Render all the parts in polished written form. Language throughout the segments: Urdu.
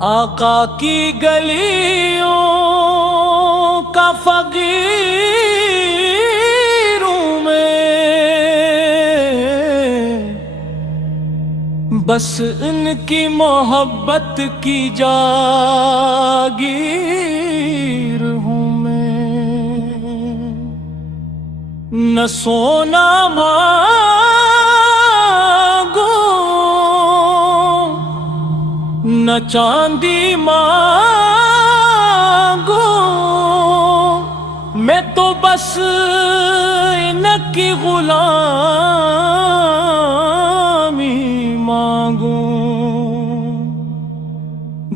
آقا کی گلیوں کا فقیر ہوں میں، بس ان کی محبت کی جاگیر ہوں میں۔ نہ سونا مانگوں نہ چاندی مانگوں، میں تو بس ان کی غلامی مانگوں۔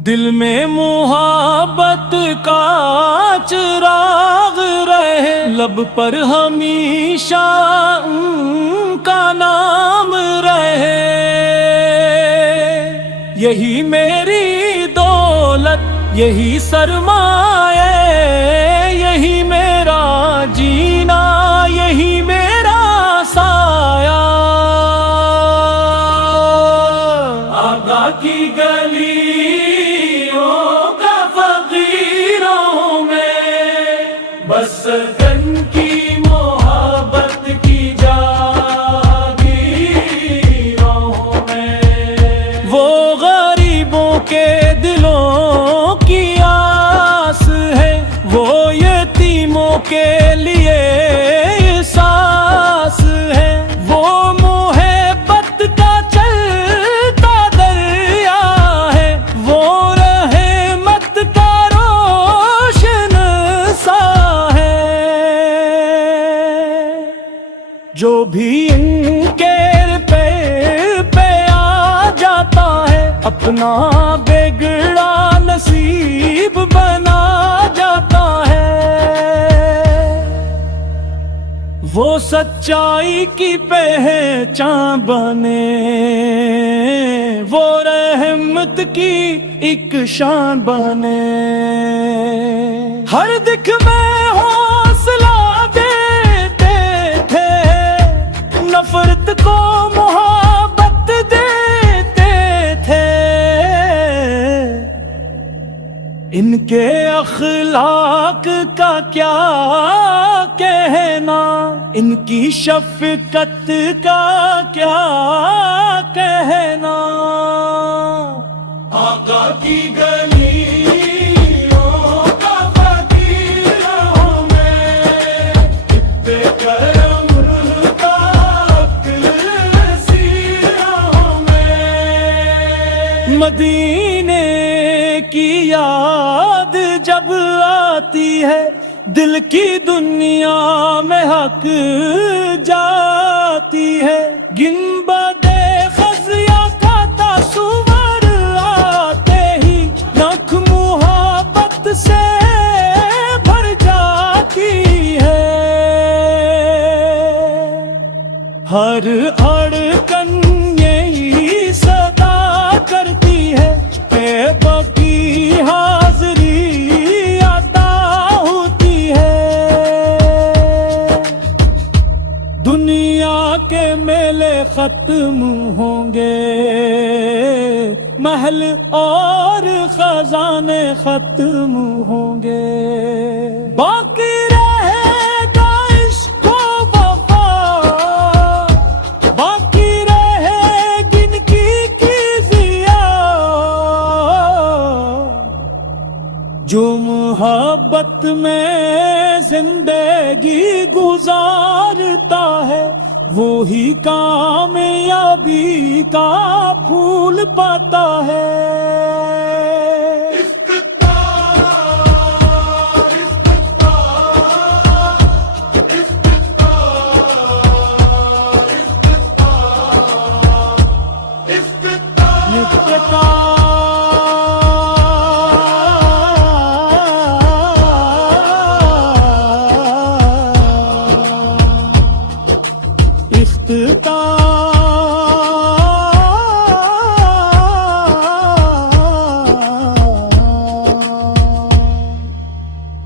دل میں محبت کا چراغ رہے، لب پر ہمیشہ ان کا نام رہے، یہی میری دولت، یہی سرمایہ، یہی میرا جینا، یہی میرا سایہ۔ آقا کی گلیوں کا فقیر ہوں میں، بس گن کی محبت کی جاگیر ہوں میں۔ وہ غریبوں کے دلوں کی آس ہے، وہ یتیموں کے لیے احساس ہے، وہ محبت کا چلتا دریا ہے، وہ رحمت کا روشن سا ہے۔ جو بھی ان کے پہ آ جاتا ہے، اپنا بگڑا نصیب بنا جاتا ہے۔ وہ سچائی کی پہچان بنے، وہ رحمت کی ایک شان بنے، ہر دکھ میں حوصلہ دیتے تھے، نفرت کو محبت دیتے تھے۔ ان کے اخلاق کا کیا کہنا، ان کی شفقت کا کیا کہنا۔ آقا کی گلیوں کا فقیر ہوں میں، اتنے کرم کا عقل اسیر ہوں میں۔ مدینے کی یاد جب آتی ہے، دل کی دنیا میں حق جاتی ہے، گنبدِ خزیہ کا تصور آتے ہی ناک محبت سے بھر جاتی ہے۔ ہر دھڑکن یہی صدا کرتی ہے، اے بقی حاضری عطا ہوتی ہے۔ دنیا کے میلے ختم ہوں گے، محل اور خزانے ختم ہوں گے، باقی رہے گا عشق و وفا، باقی رہے گی ان کی ضیا، جو محبت میں زندگی گزارتا ہے، وہی کامیابی کا پھول پاتا ہے۔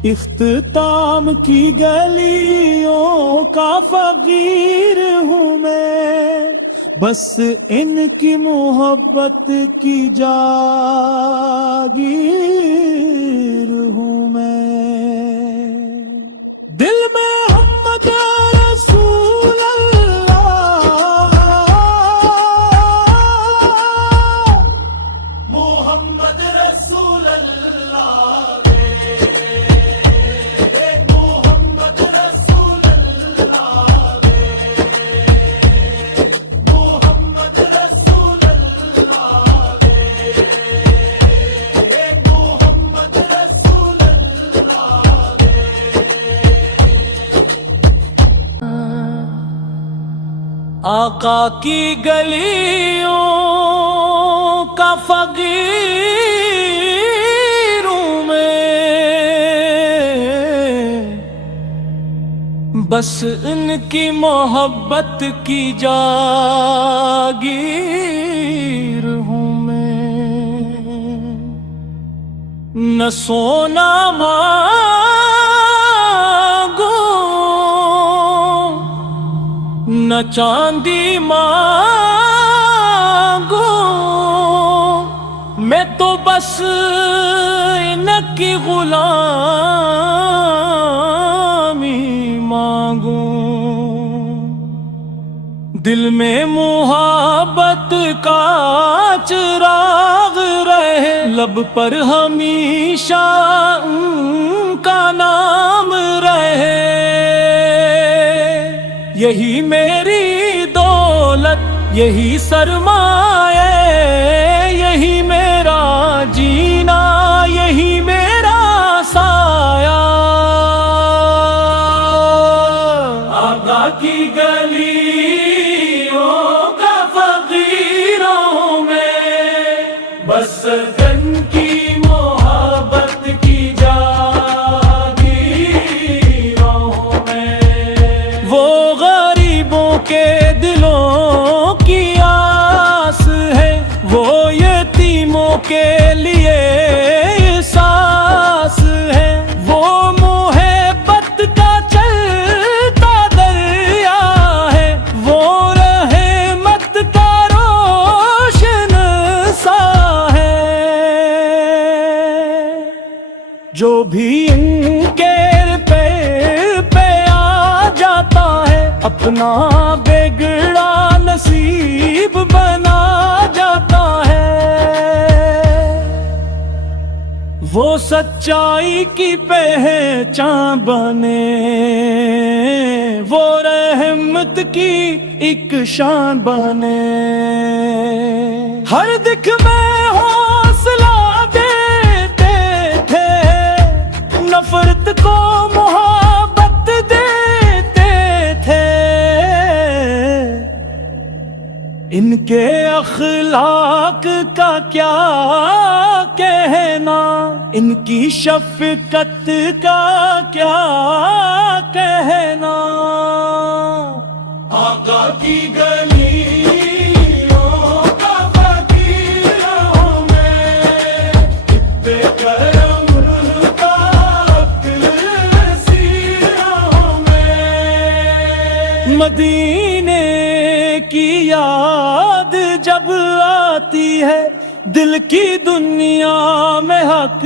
اختتام کی گلیوں کا فقیر ہوں میں، بس ان کی محبت کی جاگیر ہوں میں، دل میں محمد رسول اللہ، محمد رسول اللہ دے، محمد رسول اللہ دے، محمد رسول اللہ دے، محمد رسول اللہ دے۔ آقا کی گلیوں کا فقیر ہوں میں، بس ان کی محبت کی جاگیر ہوں میں، نہ سونا مانگوں نہ چاندی مانگوں، میں تو بس ان کی غلامی مانگوں، دل میں محبت کا چراغ رہے، لب پر ہمیشہ ان کا نام رہے، یہی میری دولت، یہی سرمایہ، یہی میرا جینا، یہی میرا سایہ۔ آقا کی گلیوں کا فقیر ہوں میں، بس دن کی محبت کی جاگیر ہوں میں، وہ غریبوں کے دلوں کی آس ہے، وہ یتیموں کے لیے احساس ہے، وہ محبت کا چلتا دریا ہے، وہ رحمت کا روشن سا ہے، جو بھی ان کے پیر پہ آ جاتا ہے، اپنا بگڑا نصیب بنا جاتا ہے، وہ سچائی کی پہچان بنے، وہ رحمت کی ایک شان بنے، ہر دکھ میں حوصلہ دیتے تھے، نفرت کو محبت دیتے تھے، ان کے اخلاق کا کیا کہنا، ان کی شفقت کا کیا کہنا۔ آقا کی گلیوں کا فقیر ہوں میں، اتنے کرم کا اسیر ہوں میں، مدینے کی یاد جب آتی ہے، دل کی دنیا میں حق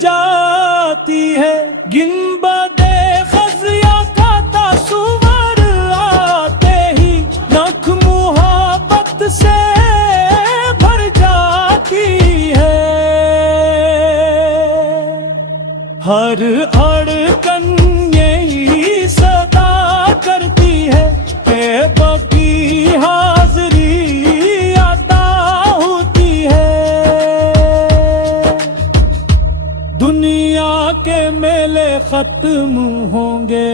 جاتی ہے، گنبدِ خزیہ کا تصور آتے ہی نخ محبت سے بھر جاتی ہے، ہر دھڑکن یہی صدا کرتی ہے کہ بقی حاضری عطا ہوتی ہے، دنیا کے میلے ختم ہوں گے،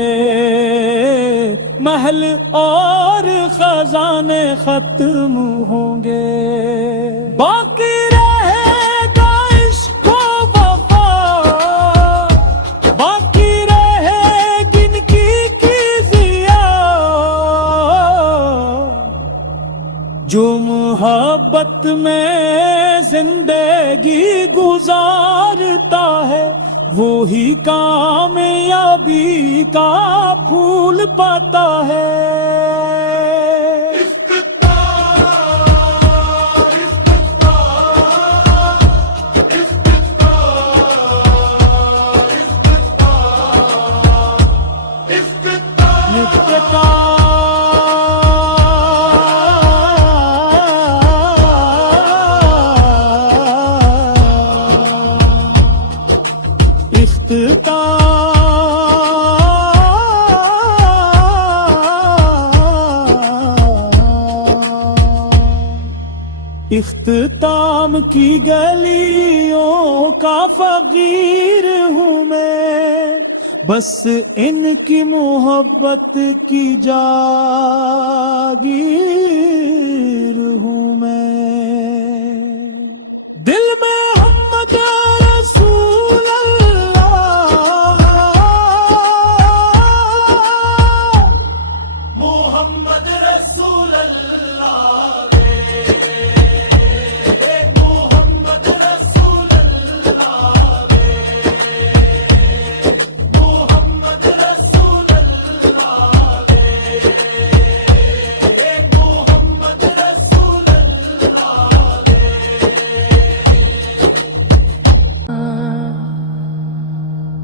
محل اور خزانے ختم ہوں گے، باقی رہے گا عشق و وفا، باقی رہے گن کی ضیا، جو محبت میں زندگی گزارتا ہے، وہی کامیابی کا پھول پاتا ہے۔ اختتام کی گلیوں کا فقیر ہوں میں، بس ان کی محبت کی جاگیر ہوں میں۔ دل میں محمد رسول اللہ، محمد رسول اللہ دے، محمد رسول اللہ دے، محمد رسول اللہ دے، محمد رسول اللہ دے۔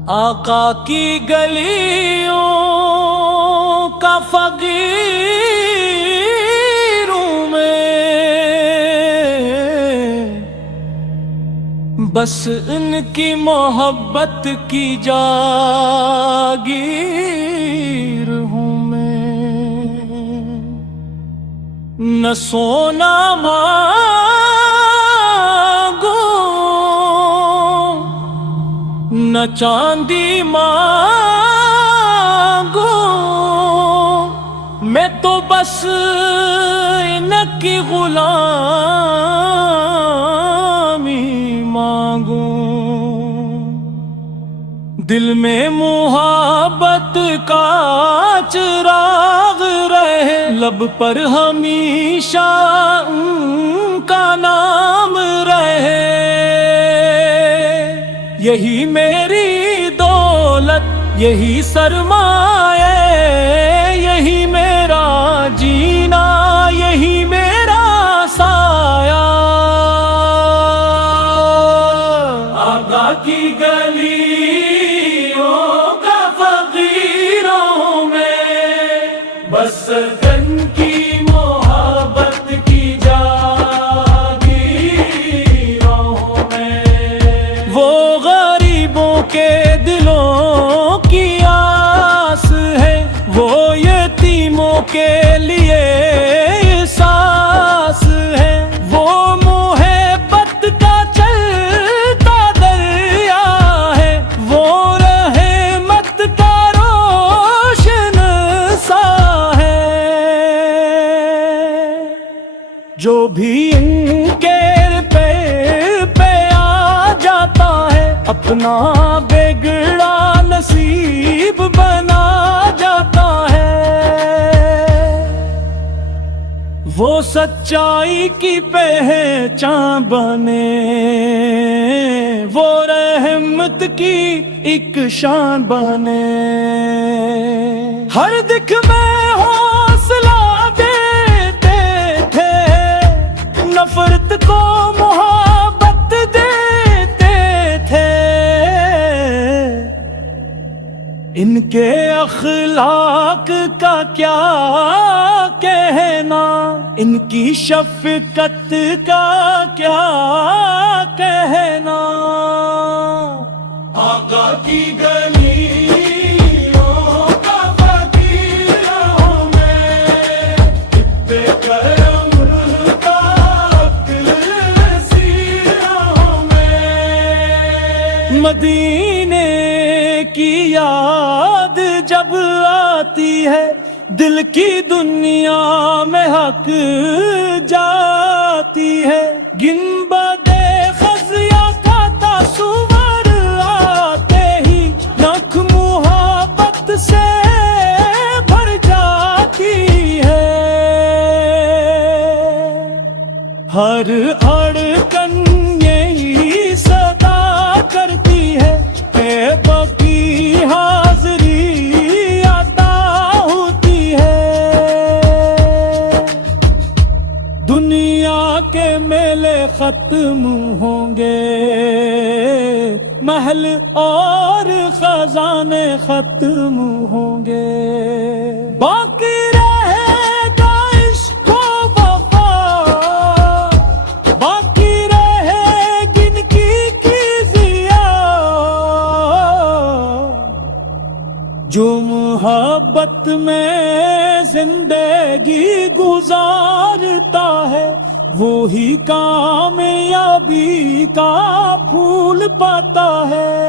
آقا کی گلیوں کا فقیر ہوں میں، بس ان کی محبت کی جاگیر ہوں میں۔ نہ سونا مانگوں نہ چاندی مانگوں، میں تو بس ان کی غلامی مانگوں۔ دل میں محبت کا چراغ رہے، لب پر ہمیشہ ان کا نام رہے، یہی میری دولت، یہی سرمایہ، یہی میرا جینا، یہی میرا سایہ۔ آقا کی گلیوں کا فقیر ہوں میں، بس گن کی محبت کی جاگیر ہوں میں۔ وہ غریبوں کے دلوں کی آس ہے، وہ یتیموں کے لیے احساس ہے، وہ محبت کا چلتا دریا ہے، وہ رحمت کا روشن سا ہے۔ جو بھی ان کے پہ آ جاتا ہے، اپنا بگڑا نصیب بنا جاتا ہے۔ وہ سچائی کی پہچان بنے، وہ رحمت کی ایک شان بنے، ہر دکھ میں حوصلہ دیتے تھے، نفرت کو محبت دیتے تھے۔ ان کے اخلاق کا کیا کہنا، ان کی شفقت کا کیا کہنا۔ آقا کی گلیوں کا فقیر ہوں میں، اتنے کرم کا عقل سیر ہوں میں۔ مدینے کی یاد جب آتی ہے، دل کی دنیا میں حق جاتی ہے، گنبدِ خزیہ کا تصور آتے ہی ناک محبت سے بھر جاتی ہے۔ ہر دھڑکن یہی صدا کرتی ہے، اے باقی حاضری عطا ہوتی ہے۔ دنیا کے میلے ختم ہوں گے، محل اور خزانے ختم ہوں گے، باقی رہے گا عشق و وفا، باقی رہے گی ان کی ضیا، جو محبت میں زندگی گزارتا ہے وہی کامیابی کا پھول پاتا ہے.